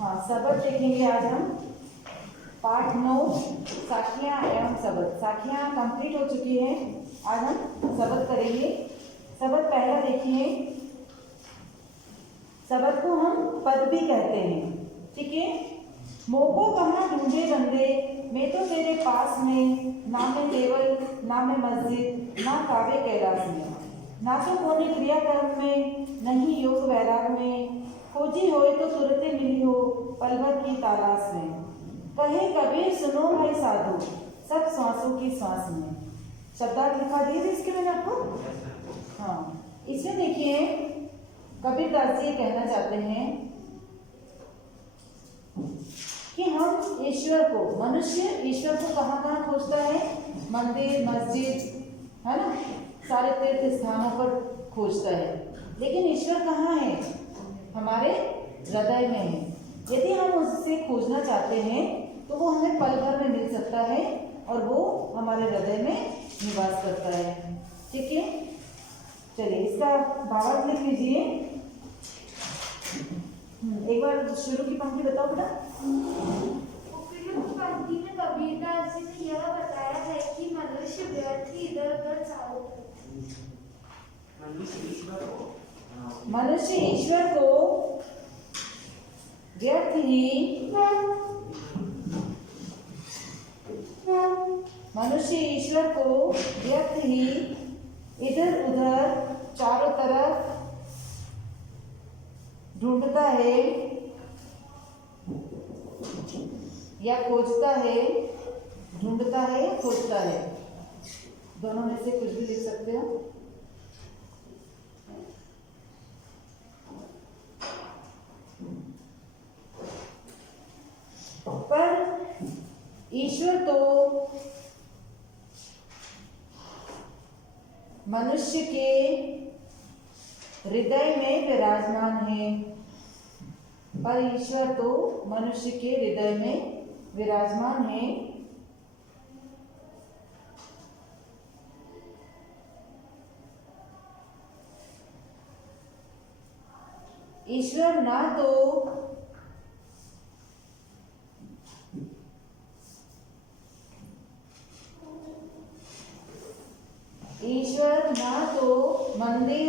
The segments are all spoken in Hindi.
हाँ, शब्द देखेंगे आज हम। पाठ 9 साखियाँ एवं शब्द। साखियाँ कंप्लीट हो चुकी है, आज हम शब्द करेंगे। शब्द पहला देखिए, शब्द को हम पद भी कहते हैं, ठीक है। मोको कहाँ ढूंढे बंदे, मैं तो तेरे पास में, ना मैं केवल, ना मैं मस्जिद, ना काबे कैलाश में, ना तो कोने क्रिया कर्म में, नहीं योग वैराग में, खोजी होए तो तुरते मिली हो पल भर की तलाश में। कहे कबीर सुनो भाई साधु, सब श्वासों की श्वास में। शब्दार्थ लिखा दिए थे इसके मैंने आपको। हाँ, इसमें देखिए कबीर दास जी ये कहना चाहते हैं कि हम ईश्वर को, मनुष्य ईश्वर को कहाँ कहाँ खोजता है, मंदिर मस्जिद, है ना, सारे तीर्थ स्थानों पर खोजता है। लेकिन ईश्वर कहाँ है? हमारे हृदय में है। यदि हम उससे खोजना चाहते हैं तो वो हमें पल भर में मिल सकता है और वो हमारे हृदय में निवास करता है, ठीक है। चलिए इसका भावार्थ लिख लीजिए। एक बार शुरू की पंक्ति बताओ बेटा। उपयुक्त पंक्ति में कबीरदास जी ने यह बताया है कि मनुष्य व्यर्थ ही इधर उधर चारों मनुष्य ईश्वर को व्यर्थ ही, मनुष्य ईश्वर को व्यर्थ ही इधर उधर चारों तरफ ढूंढता है या खोजता है। ढूंढता है या खोजता है, दोनों में से कुछ भी लिख सकते हो। पर ईश्वर तो मनुष्य के हृदय में विराजमान है। पर ईश्वर तो मनुष्य के हृदय में विराजमान है। ईश्वर ना तो मंदिर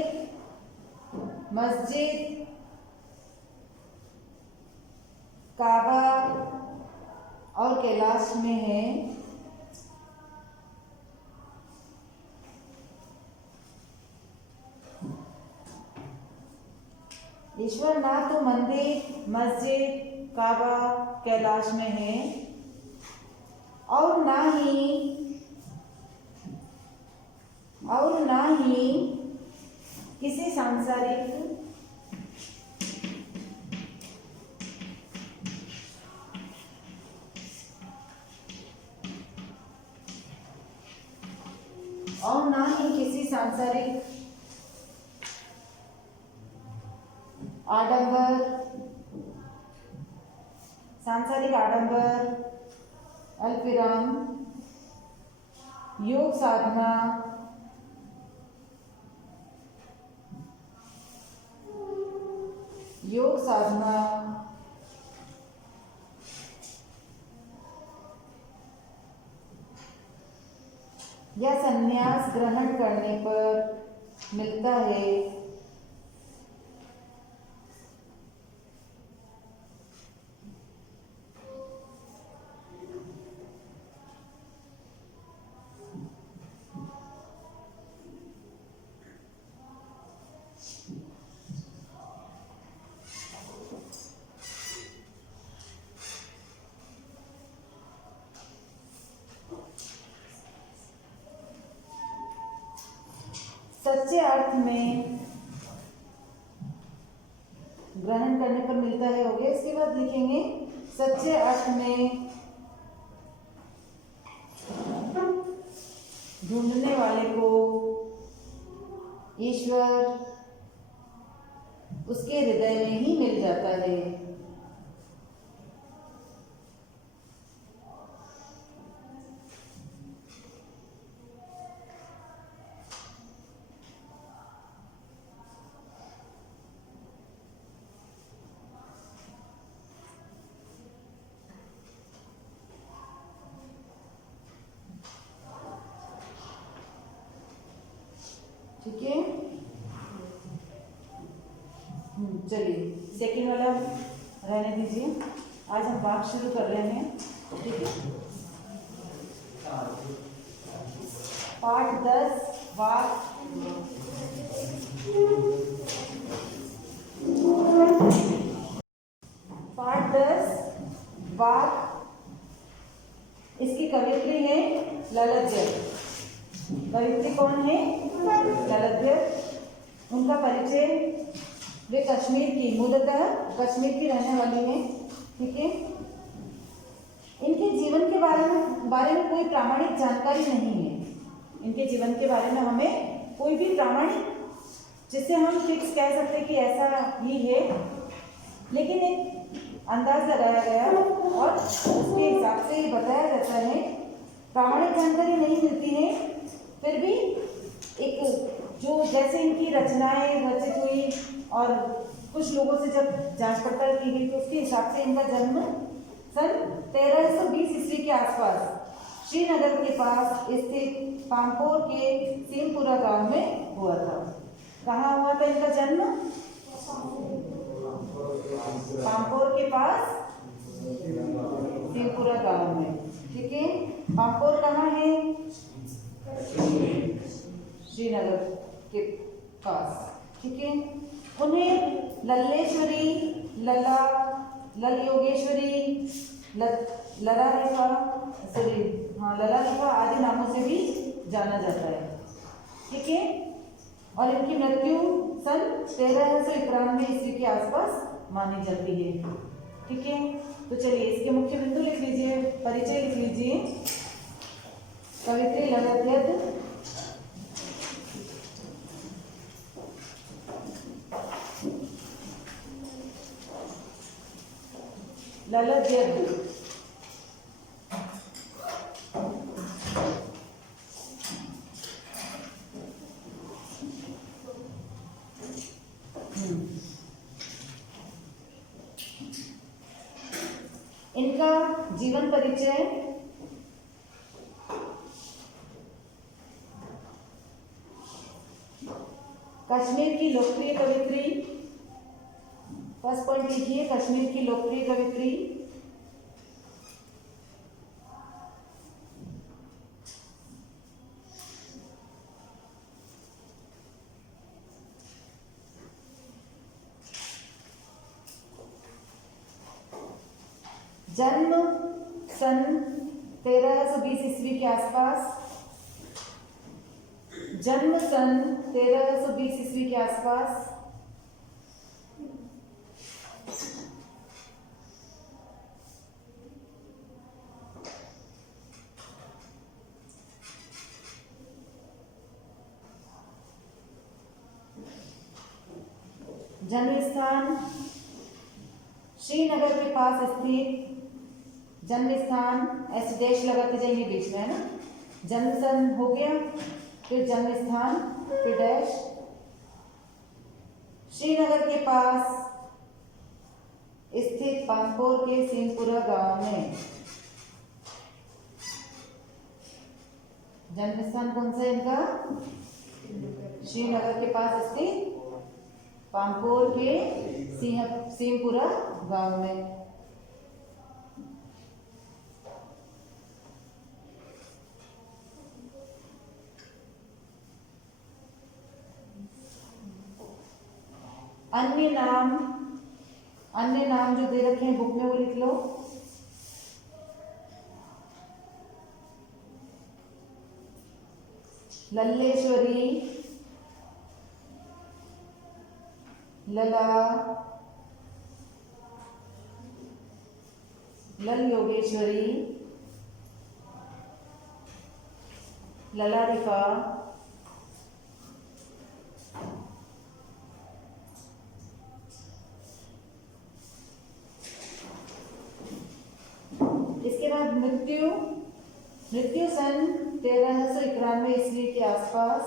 मस्जिद काबा और कैलाश में है। ईश्वर ना तो मंदिर मस्जिद काबा कैलाश में है और ना ही किसी सांसारिक सांसारिक आडंबर अल्पविराम योग साधना या संन्यास ग्रहण करने पर मिलता है। सच्चे अर्थ में ग्रहण करने पर मिलता है, हो गया। इसके बाद लिखेंगे सच्चे अर्थ में ढूंढने वाले को ईश्वर उसके हृदय में ही मिल जाता है। ठीक है। चलिए सेकंड वाला रहने दीजिए, आज हम वाक शुरू कर रहे हैं, ठीक है। पाठ 10 वाक। पाठ 10 वाक। इसकी कवित्री है ललज्जर। कवित्री कौन है? ललज्जर। उनका परिचय, वे कश्मीर की, मूलतः कश्मीर की रहने वाली हैं, ठीक है। इनके जीवन के बारे में कोई प्रामाणिक जानकारी नहीं है। इनके जीवन के बारे में हमें कोई भी प्रामाणिक, जिससे हम फिक्स कह सकते हैं कि ऐसा ही है, लेकिन एक अंदाज लगाया गया और उसके हिसाब से बताया जाता है। प्रामाणिक जानकारी नहीं मिलती है, फिर भी एक जो जैसे इनकी रचनाएं रचित हुई और कुछ लोगों से जब जांच पड़ताल की गई तो उसके हिसाब से इनका जन्म सन 1320 ईस्वी के आसपास श्रीनगर के पास स्थित पामपोर के सीमपुरा गांव में हुआ था। कहाँ हुआ था इनका जन्म? पामपोर के पास सीमपुरा गांव में, ठीक है। पामपोर कहाँ है? श्रीनगर के पास, ठीक है। उन्हें लल्लेश्वरी, लला, लल योगेश्वरी, लला रेखा, लला रेखा आदि नामों से भी जाना जाता है, ठीक है। और इनकी मृत्यु सन 1391 ईस्वी के आसपास मानी जाती है, ठीक है। तो चलिए इसके मुख्य बिंदु लिख लीजिए, परिचय लिख लीजिए। कवित्री ललज्जर, ललज्जर इनका जीवन परिचय, कश्मीर की लोकप्रिय कवित्री। फर्स्ट पॉइंट लिखिए, कश्मीर की लोकप्रिय कवित्री। जन्म सन 1320 ईस्वी के आसपास। जन्म सन 1320 ईस्वी के आसपास। जन्म स्थान श्रीनगर के पास स्थित। जन्म स्थान ऐसे डैश लगाते जाएंगे बीच में, है ना। जन्म सन हो गया, फिर जन्म स्थान, फिर डैश। श्रीनगर के पास स्थित पामपोर के सीमपुरा गांव में। जन्म स्थान कौन सा है इनका? श्रीनगर के पास स्थित पामपोर के सीमपुरा गांव में। अन्य नाम जो दे रखे हैं बुक में वो लिख लो। लल्लेश्वरी, लला, लल योगेश्वरी, लला रिफा, इसके बाद मृत्यु सन 1391 ईस्वी के आसपास,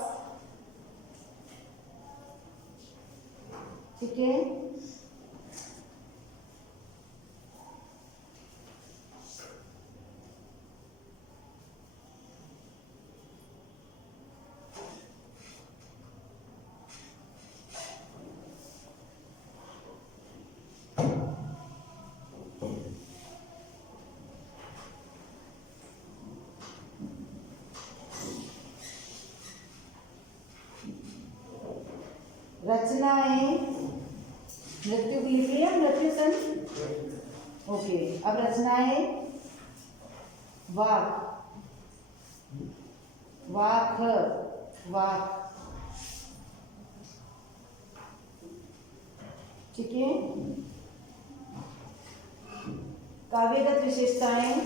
ठीक है। रचनाएं, मृत्यु की लिख लिया, मृत्यु सन। ओके, अब रचनाएं वाक, वाक, वाक, ठीक है। काव्यगत विशेषताएं,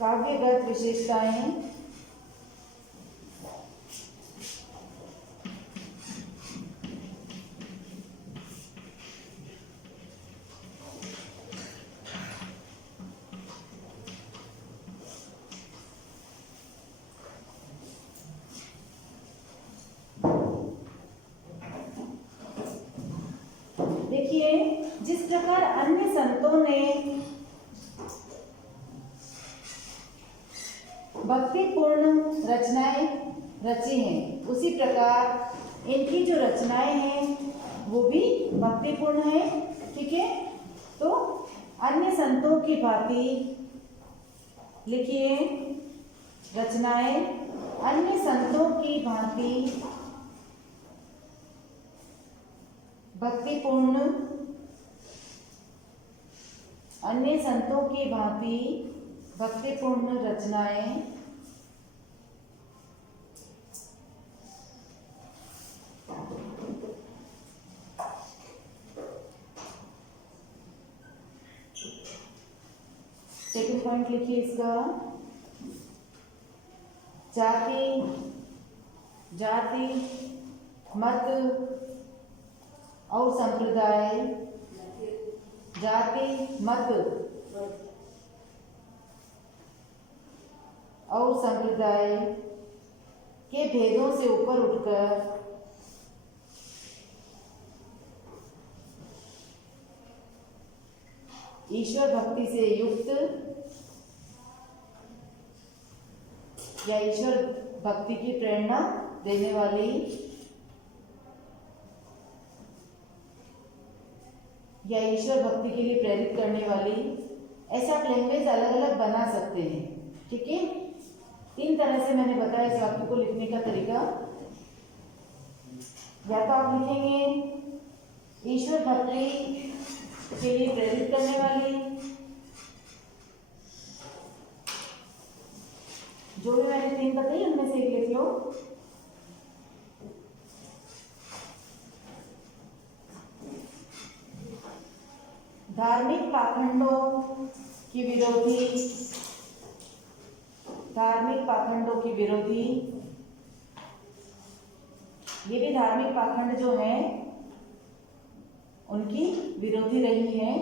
काव्यगत विशेषताएं, देखिए जिस प्रकार अन्य संतों ने भक्तिपूर्ण रचनाएं रची हैं, उसी प्रकार इनकी जो रचनाएं हैं वो भी भक्तिपूर्ण है, ठीक है। तो अन्य संतों की भांति लिखिए, रचनाएं अन्य संतों की भांति भक्तिपूर्ण, अन्य संतों की भांति भक्तिपूर्ण रचनाएं सेकंड पॉइंट लिखिए इसका, जाति, जाति, मत और संप्रदाय, जाति, मत और संप्रदाय के भेदों से ऊपर उठकर ईश्वर भक्ति से युक्त या ईश्वर भक्ति की प्रेरणा देने वाली या ईश्वर भक्ति के लिए प्रेरित करने वाली, ऐसा आप लैंग्वेज अलग अलग बना सकते हैं, ठीक है। 3 तरह से मैंने बताया इस वाक्य को लिखने का तरीका। या तो आप लिखेंगे ईश्वर भक्ति के लिए प्रेरित करने वाली, जो भी मैंने 3 बताई उनमें से एक लिख लो। धार्मिक पाखंडों की विरोधी, धार्मिक पाखंडों की विरोधी, ये भी धार्मिक पाखंड जो है उनकी विरोधी रही है।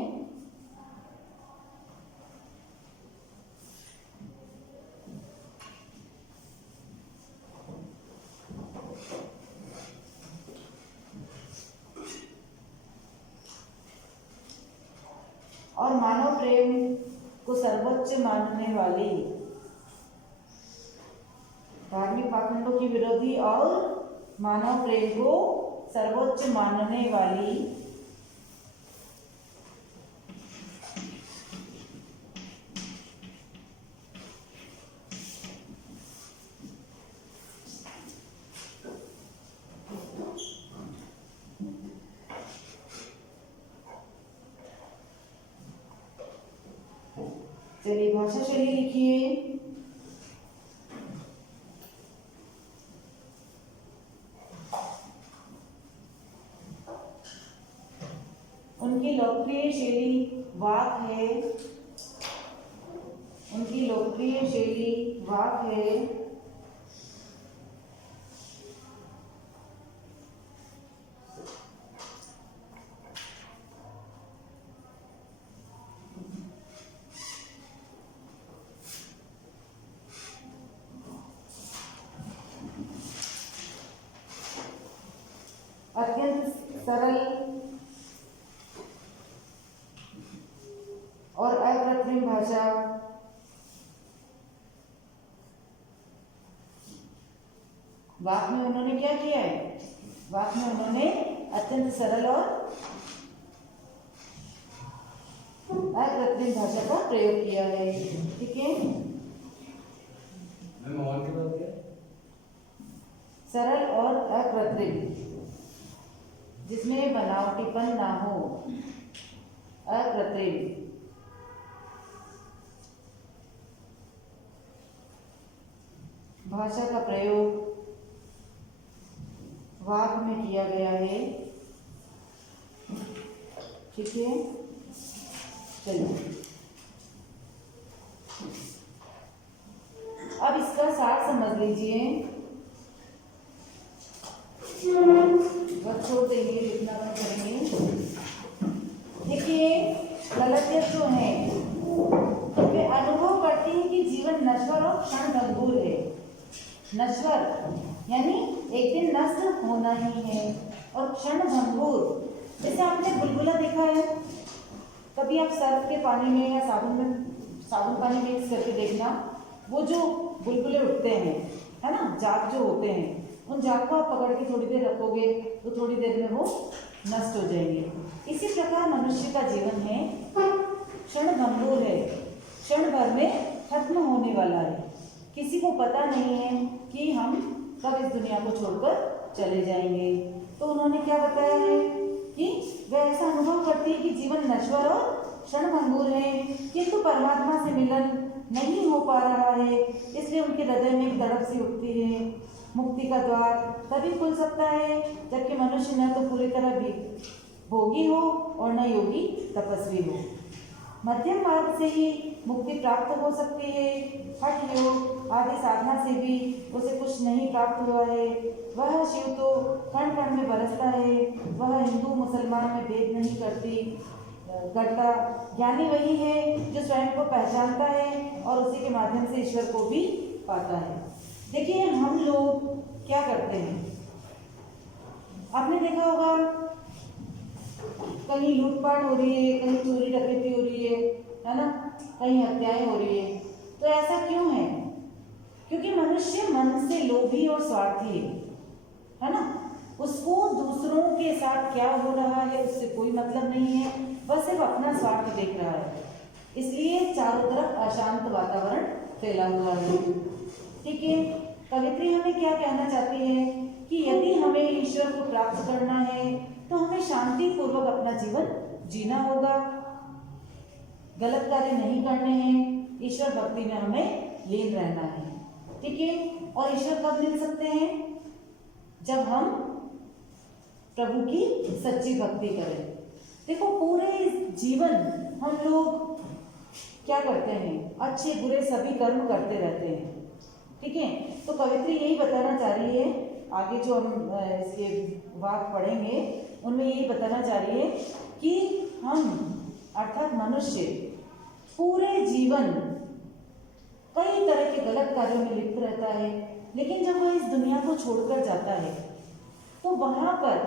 और मानव प्रेम को सर्वोच्च मानने वाली, धार्मिक पाखंडों की विरोधी और मानव प्रेम को सर्वोच्च मानने वाली, चलिए भाषा शैली लिखिए। उनकी लोकप्रिय शैली वाक है, उनकी लोकप्रिय शैली वाक है। अत्यंत सरल और अकृत्रिम भाषा, वाक में उन्होंने क्या किया है, वाक में उन्होंने अत्यंत सरल और अकृत्रिम भाषा का प्रयोग किया है, ठीक है। अकृत्रिम, जिसमें बनावटीपन ना हो, अकृत्रिम। भाषा का प्रयोग वाक्य में किया गया है। ठीक है, चलिए अब इसका सार समझ लीजिए। बस छोड़ देंगे, लिखना बंद करेंगे। देखिए, गलतियत जो है वे अनुभव करती है कि जीवन नश्वर और क्षणभंगुर है। नश्वर यानी एक दिन नष्ट होना ही है, और क्षणभंगुर जैसे आपने बुलबुला देखा है, कभी आप सर्फ के पानी में या साबुन पानी मिक्स करके देखना, वो जो बुलबुले उठते हैं, है ना, जाग जो होते हैं, उन जाग को आप पकड़ के थोड़ी देर रखोगे तो थोड़ी देर में वो नष्ट हो जाएंगे। इसी प्रकार मनुष्य का जीवन है, क्षणभंगुर है, क्षण भर में खत्म होने वाला है। किसी को पता नहीं है कि हम कब इस दुनिया को छोड़कर चले जाएंगे। तो उन्होंने क्या बताया है कि वह ऐसा अनुभव करती है कि जीवन नश्वर और क्षणभंगुर है, किंतु परमात्मा से मिलन नहीं हो पा रहा है, इसलिए उनके हृदय में एक तड़प सी उठती है। मुक्ति का द्वार तभी खुल सकता है जबकि मनुष्य न तो पूरी तरह भी भोगी हो और न योगी तपस्वी हो। मध्यम मार्ग से ही मुक्ति प्राप्त हो सकती है। हठ योग आदि साधना से भी उसे कुछ नहीं प्राप्त हुआ है। वह शिव तो कण कण में बरसता है, वह हिंदू मुसलमान में भेद नहीं करता। ज्ञानी वही है जो स्वयं को पहचानता है और उसी के माध्यम से ईश्वर को भी पाता है। देखिए, हम लोग क्या करते हैं, आपने देखा होगा कहीं लूटपाट हो रही है, कहीं चोरी डकैती हो रही है ना, कहीं हत्याएं हो रही है। तो ऐसा क्यों है? क्योंकि मनुष्य मन से लोभी और स्वार्थी है ना। उसको दूसरों के साथ क्या हो रहा है उससे कोई मतलब नहीं है, बस सिर्फ अपना स्वार्थ देख रहा है। इसलिए चारों तरफ अशांत वातावरण फैला हुआ है। ठीक है, कवित्री हमें क्या कहना चाहती है कि यदि हमें ईश्वर को प्राप्त करना है तो हमें शांति पूर्वक अपना जीवन जीना होगा, गलत कार्य नहीं करने हैं, ईश्वर भक्ति में हमें लीन रहना है। ठीक है, और ईश्वर कब मिल सकते हैं? जब हम प्रभु की सच्ची भक्ति करें। देखो, पूरे जीवन हम लोग क्या करते हैं, अच्छे बुरे सभी कर्म करते रहते हैं। ठीक है, तो कवित्री यही बताना चाह रही है, आगे जो हम इसके वाक्य पढ़ेंगे उनमें यही बताना चाह रही है कि हम अर्थात मनुष्य पूरे जीवन कई तरह के गलत कार्यों में लिप्त रहता है, लेकिन जब वह इस दुनिया को छोड़कर जाता है तो वहां पर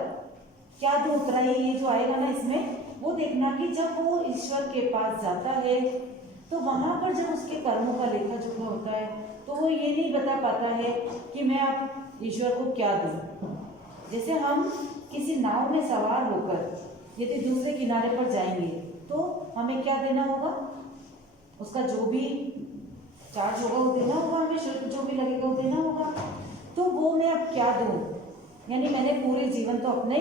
क्या जो उतराई ये जो आएगा ना इसमें, वो देखना कि जब वो ईश्वर के पास जाता है तो वहां पर जब उसके कर्मों का लेखा जोखा होता है तो वो ये नहीं बता पाता है कि मैं अब ईश्वर को क्या दूं। जैसे हम किसी नाव में सवार होकर यदि दूसरे किनारे पर जाएंगे तो हमें क्या देना होगा, उसका जो भी चार्ज होगा वो देना होगा, हमें शुल्क जो भी लगेगा वो देना होगा। तो वो मैं अब क्या दूं, यानी मैंने पूरे जीवन तो अपने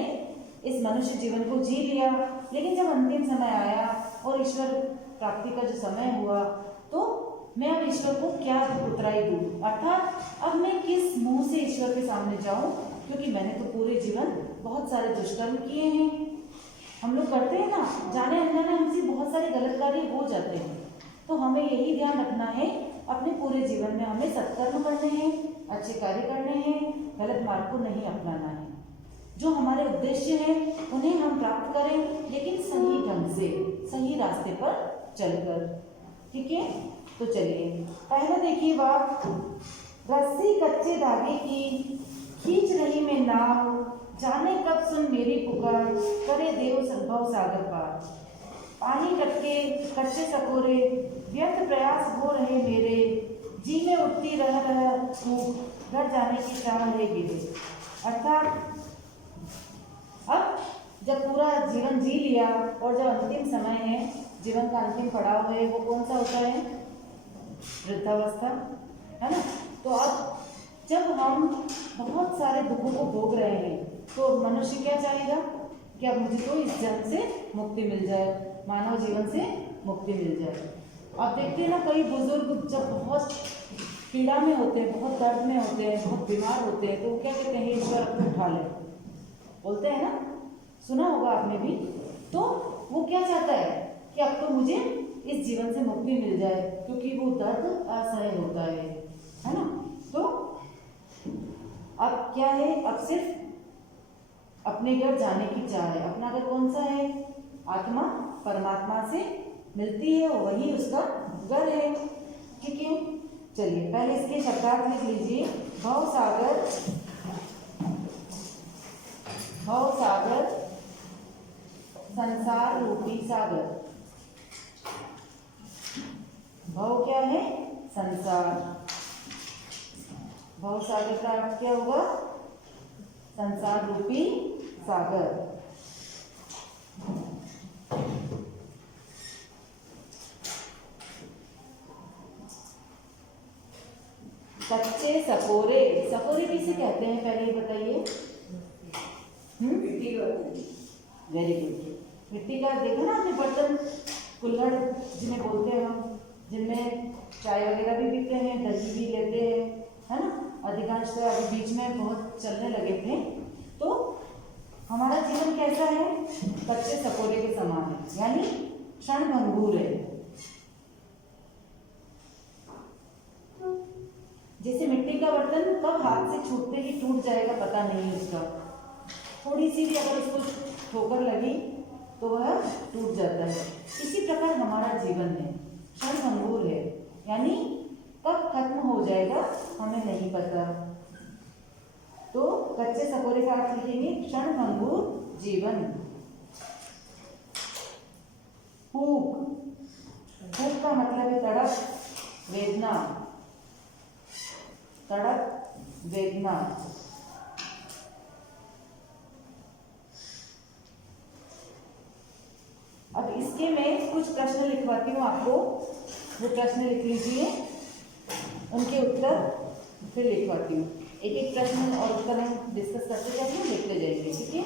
इस मनुष्य जीवन को जी लिया, लेकिन जब अंतिम समय आया और ईश्वर प्राप्ति का जो समय हुआ तो मैं अब ईश्वर को क्या उतराई दूं, अर्थात अब मैं किस मुंह से ईश्वर के सामने जाऊं, क्योंकि मैंने तो पूरे जीवन बहुत सारे दुष्कर्म किए हैं। हम लोग करते हैं ना, जाने अनजाने हमसे बहुत सारे गलत कार्य हो जाते हैं। तो हमें यही ध्यान रखना है, अपने पूरे जीवन में हमें सत्कर्म करने हैं, अच्छे कार्य करने हैं, गलत मार्ग को नहीं अपनाना है। जो हमारे उद्देश्य हैं उन्हें हम प्राप्त करें, लेकिन सही ढंग से, सही रास्ते पर चलकर। ठीक है, तो चलिए पहले देखिए बात, रस्सी कच्चे धागे की खींच रही मैं नाव, जाने कब सुन मेरी पुकार, करे देव संभव सागर पार। पानी टपके कच्चे सकोरे, व्यर्थ प्रयास हो रहे मेरे, जी में उठती रह फूक, घर जाने की चाह है गिरे। अर्थात अब जब पूरा जीवन जी लिया और जब अंतिम समय है, जीवन का अंतिम पड़ाव है, वो कौन सा होता है, वृद्धावस्था, है ना। तो अब जब हम बहुत सारे दुखों को भोग रहे हैं तो मनुष्य क्या चाहेगा कि अब मुझे तो इस जन्म से मुक्ति मिल जाए, मानव जीवन से मुक्ति मिल जाए। अब देखते हैं ना, कई बुजुर्ग जब बहुत पीड़ा में होते हैं, बहुत दर्द में होते हैं, बहुत बीमार होते हैं, तो वो क्या कहते हैं, ईश्वर अपने उठा ले, बोलते हैं ना, सुना होगा आपने भी। तो वो क्या चाहता है कि अब तो मुझे इस जीवन से मुक्ति मिल जाए, क्योंकि वो दर्द असह्य होता है ना। तो अब क्या है, अब सिर्फ अपने घर जाने की चाह है। अपना घर कौन सा है? आत्मा परमात्मा से मिलती है, वही उसका घर है। ठीक है, चलिए पहले इसके शब्दार्थ लिख लीजिए। भव सागर, भव सागर संसार रूपी सागर। भव क्या है? संसार। भव सागर का अर्थ क्या होगा? संसार रूपी सागर। कच्चे सकोरे, सकोरे किसे कहते हैं पहले ये बताइए। Very good. मिट्टी का देखो ना आपने, बर्तन, कुल्हड़ जिन्हें बोलते हैं हम, जिनमें चाय वगैरह भी पीते हैं, दही भी लेते हैं, है ना। अधिकांश तो अभी बीच में बहुत चलने लगे थे। तो हमारा जीवन कैसा है? कच्चे सकोरे के समान है, यानी क्षण भंगुर है। जैसे मिट्टी का बर्तन कब हाथ से छूटते ही टूट जाएगा पता नहीं उसका, थोड़ी सी भी अगर उसको ठोकर लगी तो वह टूट जाता है। इसी प्रकार हमारा जीवन है, क्षणभंगुर है, यानी कब खत्म हो जाएगा हमें नहीं पता। तो कच्चे सकोरे का अर्थ लिखेंगे क्षणभंगुर जीवन। फूक, फूक का मतलब है तड़प, वेदना, तड़प, वेदना। अब इसके मैं कुछ प्रश्न लिखवाती हूँ आपको, वो प्रश्न लिख लीजिए, उनके उत्तर फिर लिखवाती हूँ। एक एक प्रश्न और उत्तर हम डिस्कस करते जाएंगे, लिखते जाएंगे, ठीक है।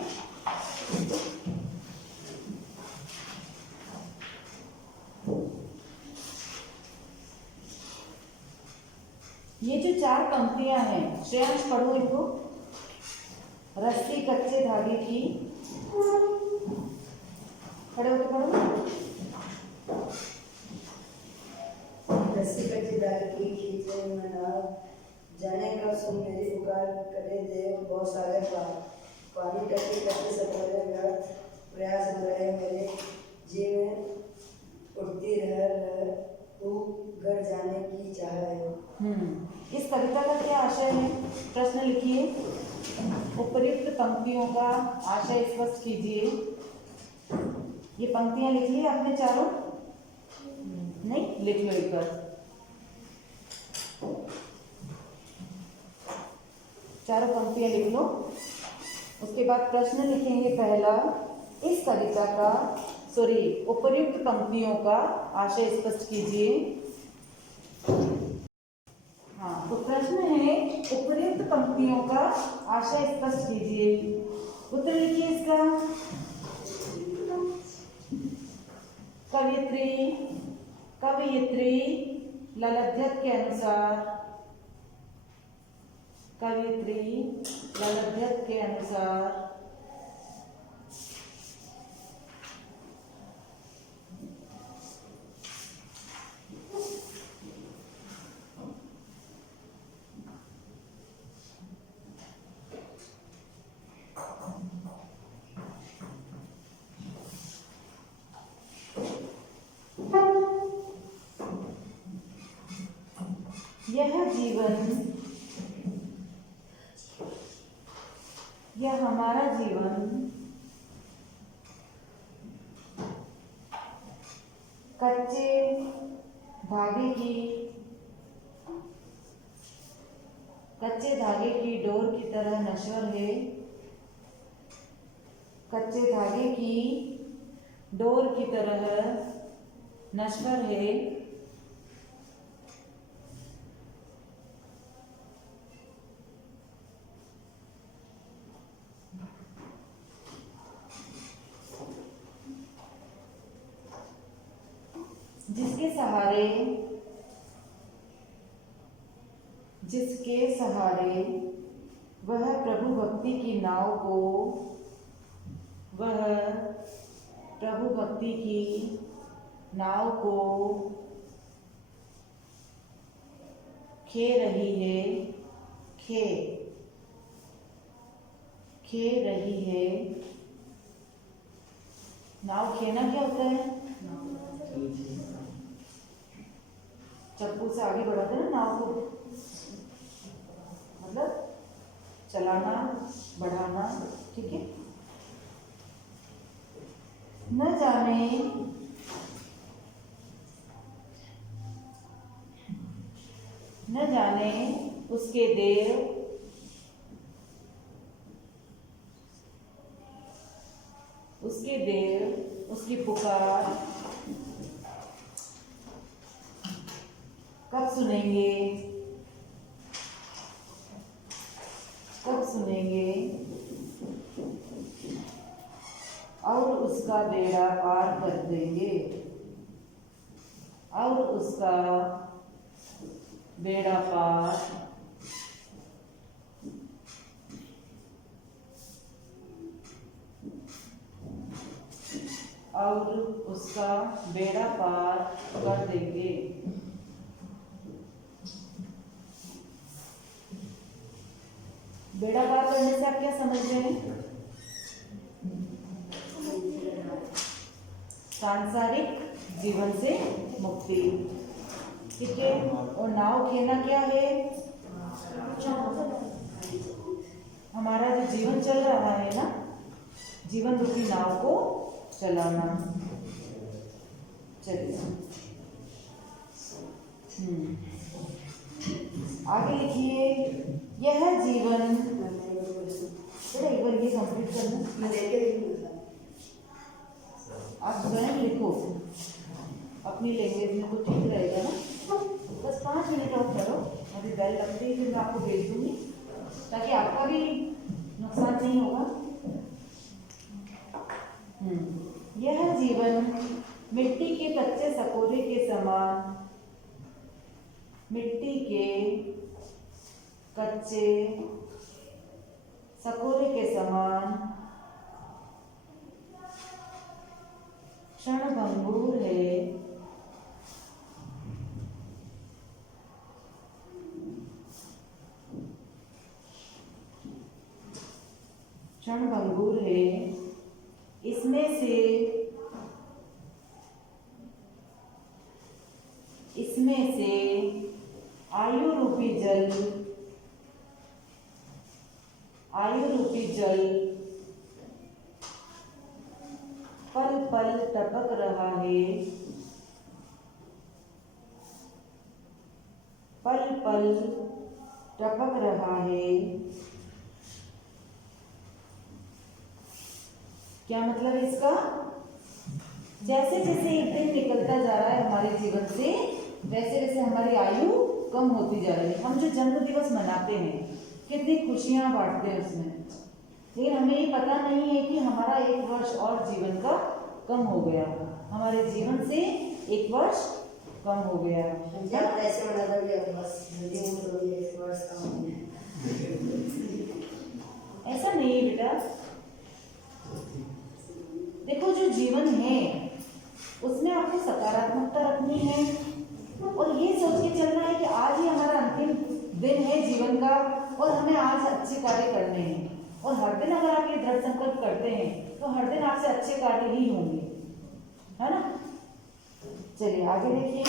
ये जो चार पंक्तियां हैं, श्रेयांश पढ़ो इनको। रस्सी कच्चे धागे की, खड़े होकर पढ़ो। रस्सी कच्चे धागे की खींचे मनाव, जाने कब सुन मेरी पुकार, करे देव भव सागर पार। पानी टपके कच्चे सकोरे व्यर्थ प्रयास न रहे मेरे, जी में उठती रह तू घर जाने की चाह है। इस कविता का क्या आशय है? प्रश्न लिखिए। उपर्युक्त पंक्तियों का आशय स्पष्ट कीजिए। ये पंक्तियां लिख ली आपने चारों? नहीं, लिख लो एक बार। चारों पंक्तियां लिख लो। उसके बाद प्रश्न लिखेंगे पहला, इस कविता का उपर्युक्त पंक्तियों का आशय स्पष्ट कीजिए। हाँ, तो प्रश्न है उपर्युक्त पंक्तियों का आशय स्पष्ट कीजिए। उत्तर लिखिए इसका। कवयित्री ललभ्यत के अनुसार, कवयित्री ललभ्यत के अनुसार यह जीवन, यह हमारा जीवन कच्चे धागे की डोर की तरह नश्वर है। कच्चे धागे की डोर की तरह नश्वर है। सहारे वह प्रभु भक्ति की नाव को खे रही है। नाव खेना क्या होता है? चप्पू से आगे बढ़ाते हैं ना नाव को, मतलब चलाना, बढ़ाना, ठीक है। न जाने उसके देव उसकी पुकार कब सुनेंगे और उसका बेड़ा पार कर देंगे। बेड़ा पार करने से आप क्या समझ रहे हैं? सांसारिक जीवन से मुक्ति, ठीक है। और नाव खेना क्या है? हमारा जो जीवन चल रहा है ना, जीवन रूपी नाव को चलाना। चलिए आगे लिखिए। यह जीवन, एक बार ये कंप्लीट करना, आप स्वयं लिखो अपनी लैंग्वेज में, तो ठीक रहेगा ना। बस 5 मिनट और करो, अभी बेल लगती है, फिर मैं आपको भेज दूंगी ताकि आपका भी नुकसान नहीं होगा। यह जीवन मिट्टी के कच्चे सकोरे के समान, क्षणभंगुर है। इसमें से आयु रूपी जल पल पल टपक रहा है। क्या मतलब इसका? जैसे जैसे एक दिन निकलता जा रहा है हमारे जीवन से, वैसे वैसे हमारी आयु कम होती जा रही है। हम जो जन्म दिवस मनाते हैं, कितनी खुशियां बांटते हैं उसमें, लेकिन हमें ये पता नहीं है कि हमारा 1 वर्ष और जीवन का कम हो गया, हमारे जीवन से 1 वर्ष कम हो गया। ऐसे बना बस ऐसा नहीं है बेटा, देखो जो जीवन है उसमें आपको सकारात्मकता रखनी है और ये सोच के चलना है कि आज ही हमारा अंतिम दिन है जीवन का और हमें आज अच्छे कार्य करने हैं। और हर दिन अगर आप ये दृढ़ संकल्प करते हैं तो हर दिन आपसे अच्छे कार्य ही होंगे, है ना। चलिए आगे देखिए।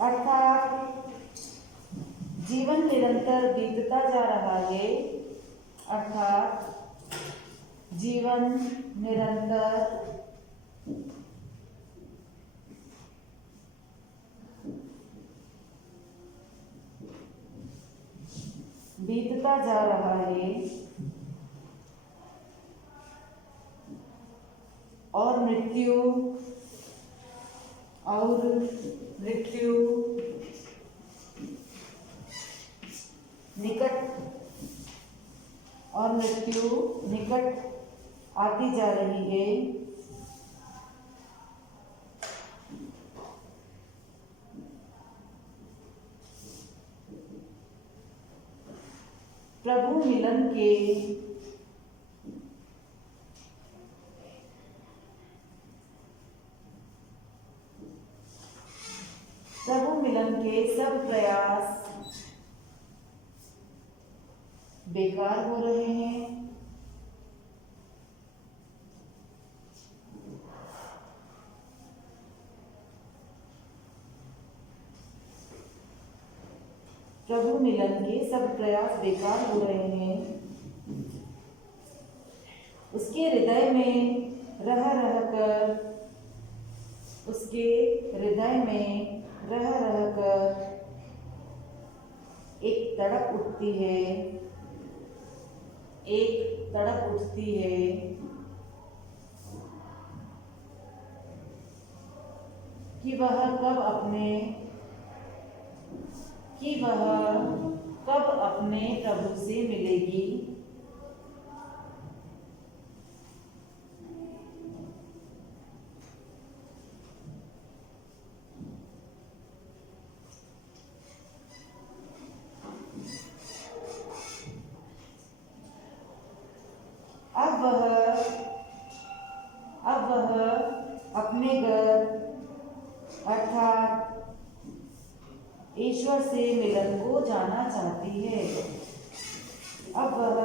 अर्थात जीवन निरंतर बीतता जा रहा है। बीतता जा रहा है और मृत्यु निकट आती जा रही है। प्रभु मिलन के सब प्रयास बेकार हो रहे हैं। प्रभु मिलन के सब प्रयास बेकार हो रहे हैं। उसके हृदय में रह कर एक तड़प उठती है कि वह कब अपने प्रभु से मिलेगी। अब वह अपने घर अर्थात ईश्वर से मिलन को जाना चाहती है। अब वह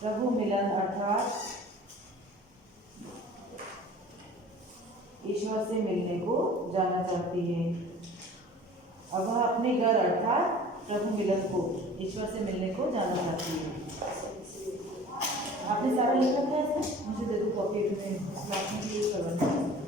प्रभु मिलन अर्थात ईश्वर से मिलने को जाना चाहती है। अब वह अपने घर अर्थात प्रभु मिलन को ईश्वर से मिलने को जाना चाहती है। आपने सारा लिखा था इसमें? मुझे दे दो कॉपी में यूज करवाना है।